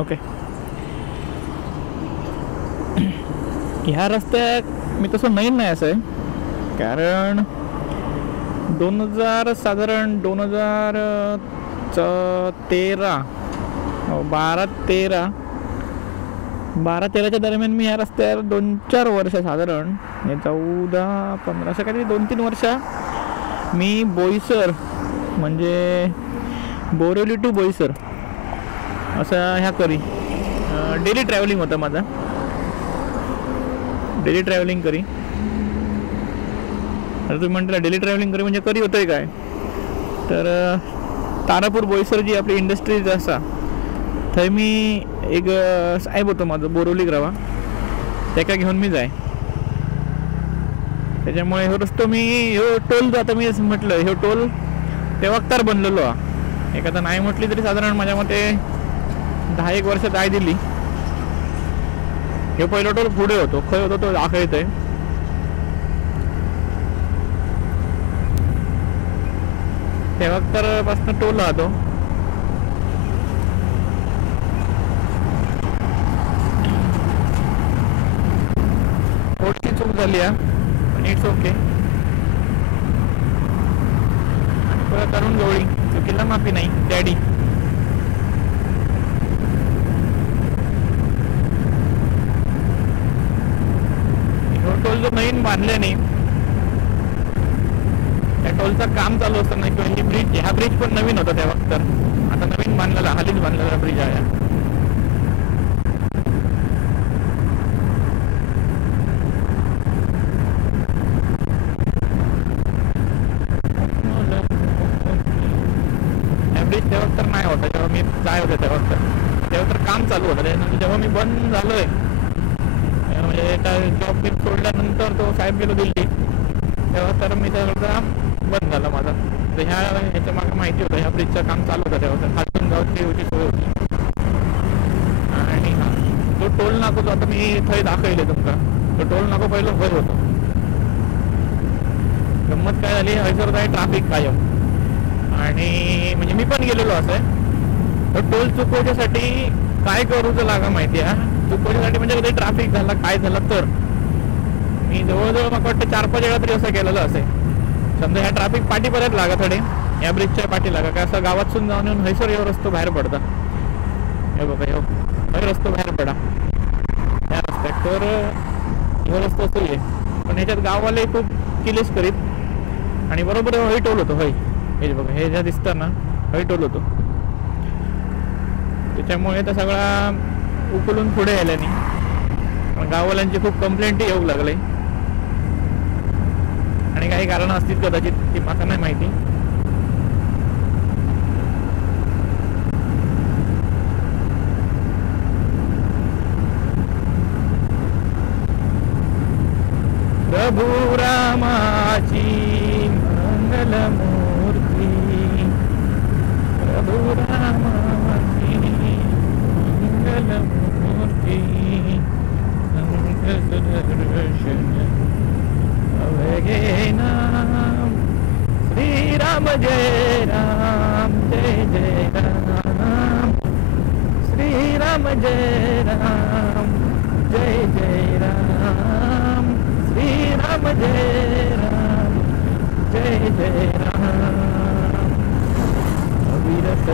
Okay. ह्या रस्त्यात मी तसं नवीन नाही असं आहे, कारण 2013 12-13च्या दरम्यान मी ह्या रस्त्यावर 2-4 वर्ष साधारण 14-15 असं काहीतरी 2-3 वर्ष मी बोईसर म्हणजे बोरिवली टू बोईसर असं ह्या करी डेली ट्रॅव्हलिंग होता माझा. डेली ट्रॅव्हलिंग करी. तर तुम्ही म्हणता डेली ट्रॅव्हलिंग करी म्हणजे करी होतंय काय, तर तारापूर बोईसर जी आपली इंडस्ट्रीज असा थंय मी एक साहेब होतो माझं बोरिवली ग्रावा, त्याका घेऊन मी जाय. त्याच्यामुळे ह्यो रस्तो मी ह्यो टोल आता मी म्हटलं ह्यो टोल ते वक्तार बनलेलो हा. एखादा नाही म्हटली तरी साधारण माझ्या मते 10-1 वर्ष दाय दिली. हे पहिला टोल पुढे होतो, खय होतो तो दाखवत आहे. ते वक्तारपासून टोल राहतो. थोडीशी चूक झाली आहे पण इट्स ओके. आणि तरुण गवळी चुकीला माफी नाही डॅडी. टोल जो नवीन बांधले नाही त्या टोलचं काम चालू असताना किंवा ही ब्रिज, हा ब्रिज पण नवीन होता त्या वक्त, आता नवीन बांधलेला हालीच बांधलेला ब्रिज आहे. ब्रिज तेव्हा तर नाही होता जेव्हा मी जाय होते तेव्हा तर काम चालू होतं. त्यानंतर जेव्हा मी बंद झालोय म्हणजे एका जॉब मी सोडल्यानंतर तो साहेब गेलो दिल्ली, तेव्हा तर मी त्याचा बंद झाला माझा. तर ह्याच्या मागे माहिती होतं ह्या ब्रिजचं काम चालू होतं तेव्हा तर खालून गावची होती सोय होती. आणि हा तो टोल नाको जो आता मी थंय दाखवले तुमका, तो टोल नाको पहिलं होय होतो. गंमत काय झाली, हयसर आहे ट्रॅफिक कायम. आणि म्हणजे मी पण गेलेलो असं आहे. तर टोल चुकवण्यासाठी काय करूचं लागा माहिती आहे. चुकवण्यासाठी म्हणजे कधी ट्रॅफिक झाला काय झालं तर मी जवळजवळ मला वाटतं 4-5 वेळा तरी असं केलेलं असेल. समजा ह्या ट्रॅफिक पाठी परत लागा थोडे या ब्रिजच्या पाठी लागा काय असं गावातून जाऊन येऊन हैसर ह्यो रस्तो बाहेर पडता. हे बघा ह्यो रस्तो बाहेर पडा या रस्त्यात. तर ह्यो रस्तो असतो आहे पण ह्याच्यात गाववाले खूप किलेस करीत आणि बरोबर हळी टोल होतो. हय हे बघा हे ज्या दिसतं ना हळी टोल होतो. त्याच्यामुळे तर सगळा उकलून पुढे यायला नाही. पण गाववाल्यांची खूप कंप्लेंट येऊ लागले आणि काही कारण असतील कदाचित ती मला नाही माहिती. प्रभू रामाची मंगलमूर्ती, प्रभू रामाची मंगलमूर्ती, दर्शन अवघे नाम श्रीराम जय राम जय जय राम, श्रीराम जय राम जय जय राम, श्रीराम जय राम जय जय राम. अविरत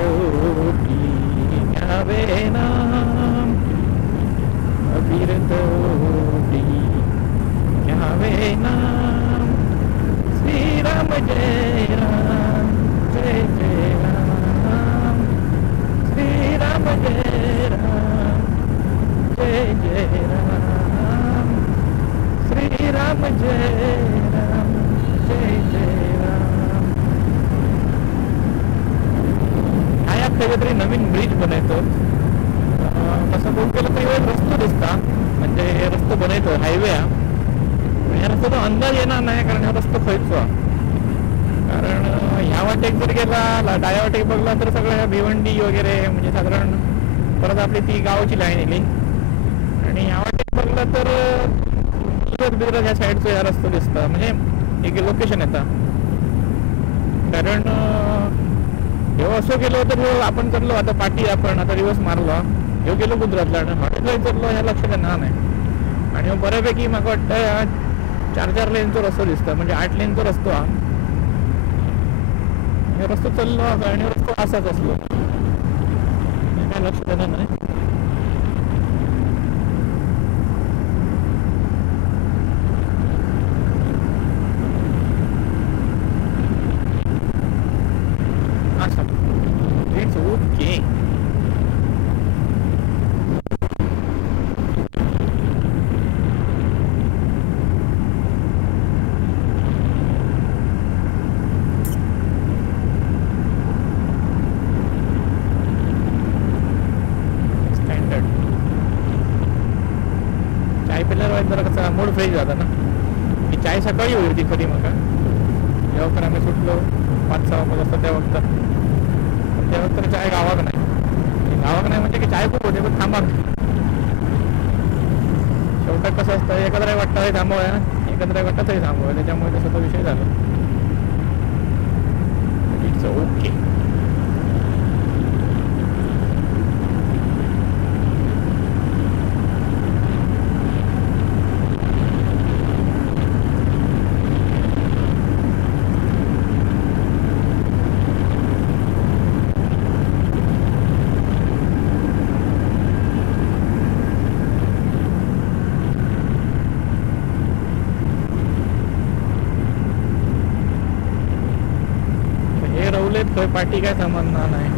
घ्यावे नाम, अविरत घ्यावे नाम, श्रीराम जय राम जय जय राम, श्रीराम जय राम जय जय राम, श्रीराम जय राम जय जय राम. ह्या काहीतरी नवीन ब्रिज बनायचो. तसं बोल केलं तरी रस्तो दिसता म्हणजे रस्तो बनायचो हायवे हा. ह्या रस्त्याचा अंदाज येणार नाही कारण हा रस्तो खयचो. कारण ह्या वाटेक जर गेला डाव्या वाटेक बघला तर सगळ्या भिवंडी वगैरे म्हणजे साधारण परत आपली ती गावाची लाईन येली. आणि ह्या वाटेक बघला तर बिदर ह्या साईडचं ह्या रस्तो दिसता म्हणजे एक लोकेशन येतं. कारण जेव्हा असं गेलो तर आपण करलो आता पाठी आपण आता रिवर्स मारलो ह्यो गेलो गुजरातला आणि हॉटेलला विचारलो ह्या लक्षात येणार नाही. आणि बऱ्यापैकी म्हाका वाटतं 4 लेनचो रस्तो दिसता, म्हणजे 8 लेनचो रस्तो हा. हे रस्तो चल्लो आसा आणि रस्तो आसाच असलो, काय लक्षात येणार नाही. It's okay. Standard. चाय पिल्यावर जरा कसा मूड फ्रेश जाता ना. ही चाय सकाळी हवी होती खरी म्हाका, जेव्हा आम्ही सुटलो 5-6 वाजता त्या वक्तात. त्या वक्ताला चाय गावाक नाही म्हणजे की चाय खूप होते पण थांबा. शेवटात कसं असतं, एखाद्या वाटतं थांबवूया, एखाद्या वाटतं तरी थांबवूया, त्याच्यामुळे तसा तो विषय झाला. It's okay. पार्टी काय समजणार नाही,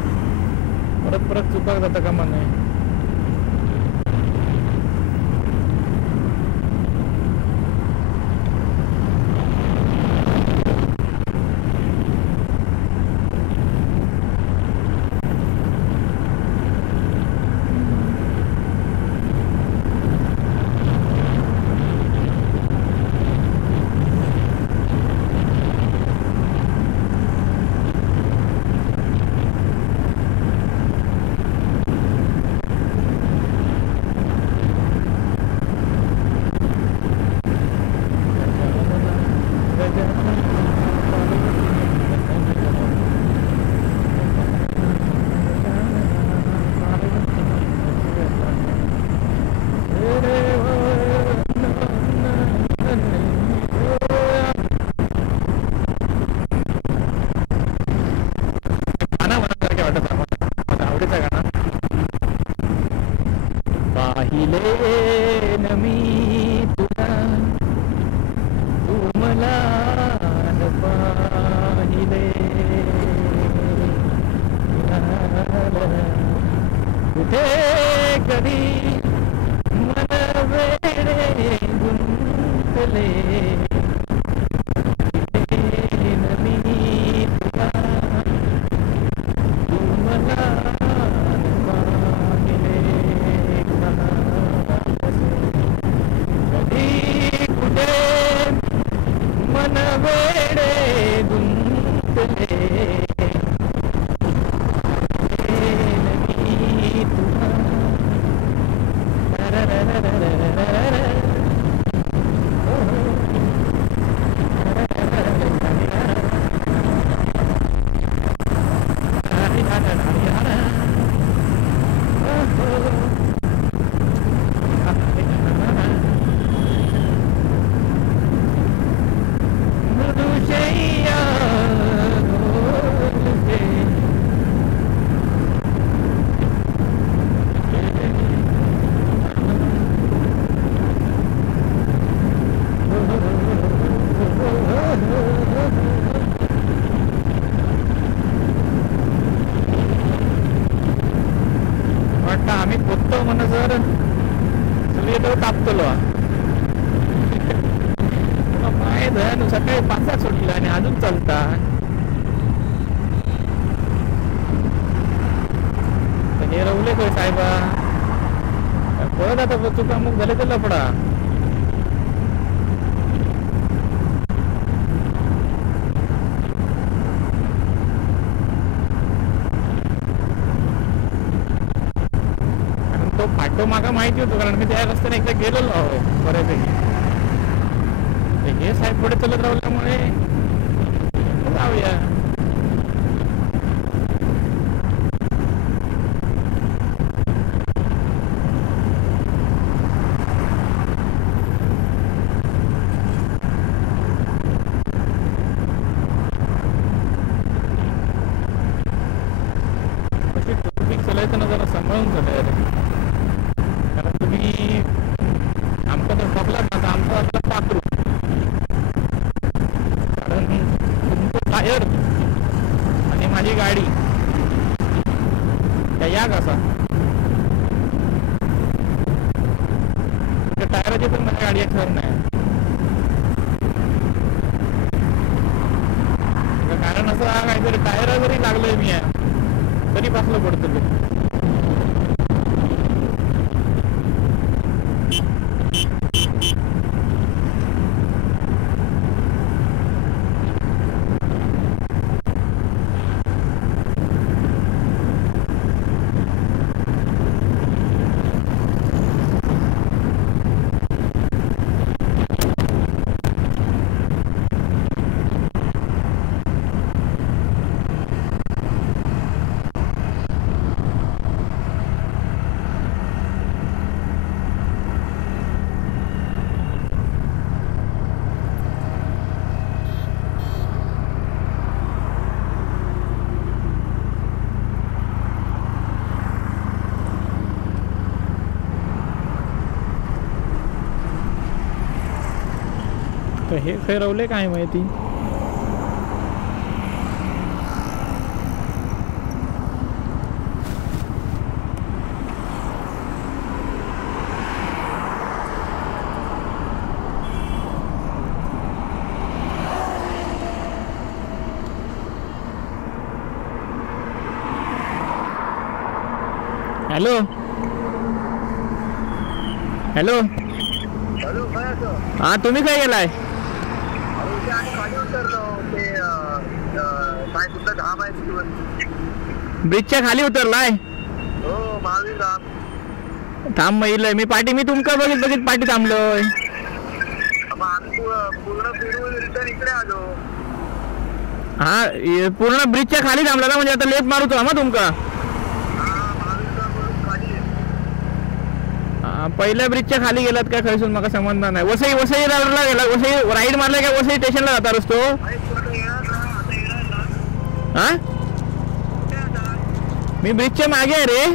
परत चुका जाता कामा नाही. आम्ही पोचतो म्हणा सर, तुम्ही तो तापतलो माय धन सकाळी 5 सुटलं आणि अजून चालता. हे रवले काय साहेबा, परत आता चुका अमुक झाले तर लफडा. तो फाटो मागा माहिती होतो, कारण मी त्या रस्त्याने एकदा गेलेलो आहे बऱ्यापैकी. हे साहेब पुढे चलत राहिल्यामुळे जाऊया. जरा सांभाळून चालू रे, कारण तुम्ही आमचं तर ठोकला ना तर आमचं असलं पाखरू, कारण तुमचं टायर आणि माझी गाडी त्या या कसा टायराची पण माझ्या गाडी खर नाही, कारण असं काहीतरी टायर जरी लागलोय मी तरी पासलं पडतं ते. तर हे फिरवले काय माहिती. हॅलो हॅलो हा, तुम्ही काय गेलाय? ब्रिजच्या खाली उतरलाय? थांब येईल मी पाठी, मी तुमका बघित पाठी थांबलोय. हा पूर्ण ब्रिजच्या खाली थांबला ना, म्हणजे आता लेफ्ट मारूच मग तुमका. पहिल्या ब्रिजच्या खाली गेलात काय खैसून मला समजणार नाही. वसई रोडला गेला, वसई राईड मारला का वसई स्टेशनला जाता रस्तो? हा मी ब्रिजच्या मागे आहे रे.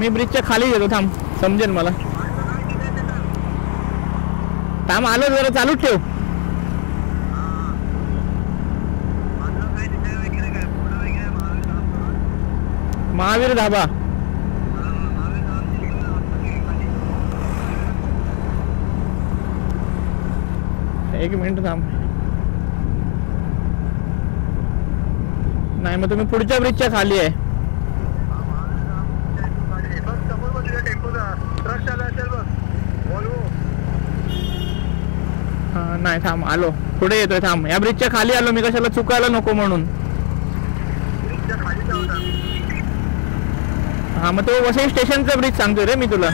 मी ब्रिजच्या खाली गेलो, थांब समजेल मला. थांब आलो, जरा चालूच ठेव. महावीर धाबा. एक मिनिट थांब. नाही मग तुम्ही पुढच्या ब्रिजच्या खाली आहे. नाही थांब आलो, पुढे येतोय. थांब या ब्रिजच्या खाली आलो मी, कशाला चुकायला नको म्हणून. हा मग तो वसई स्टेशनचा ब्रिज सांगतोय रे मी तुला.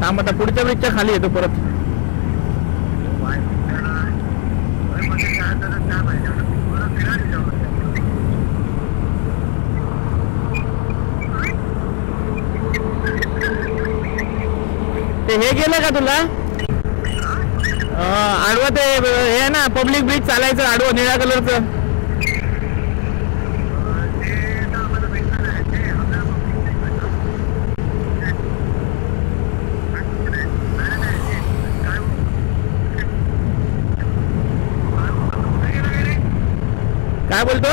थांब आता पुढच्या ब्रिजच्या खाली येतो परत. ते हे गेलं का तुला आडवं? ते हे ना पब्लिक ब्रिज चालायचं आडवं निळ्या कलरचं. काय बोलतो?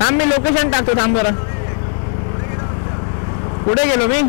थांब मी लोकेशन टाकतो, थांब जरा. पुढे गेलो मी.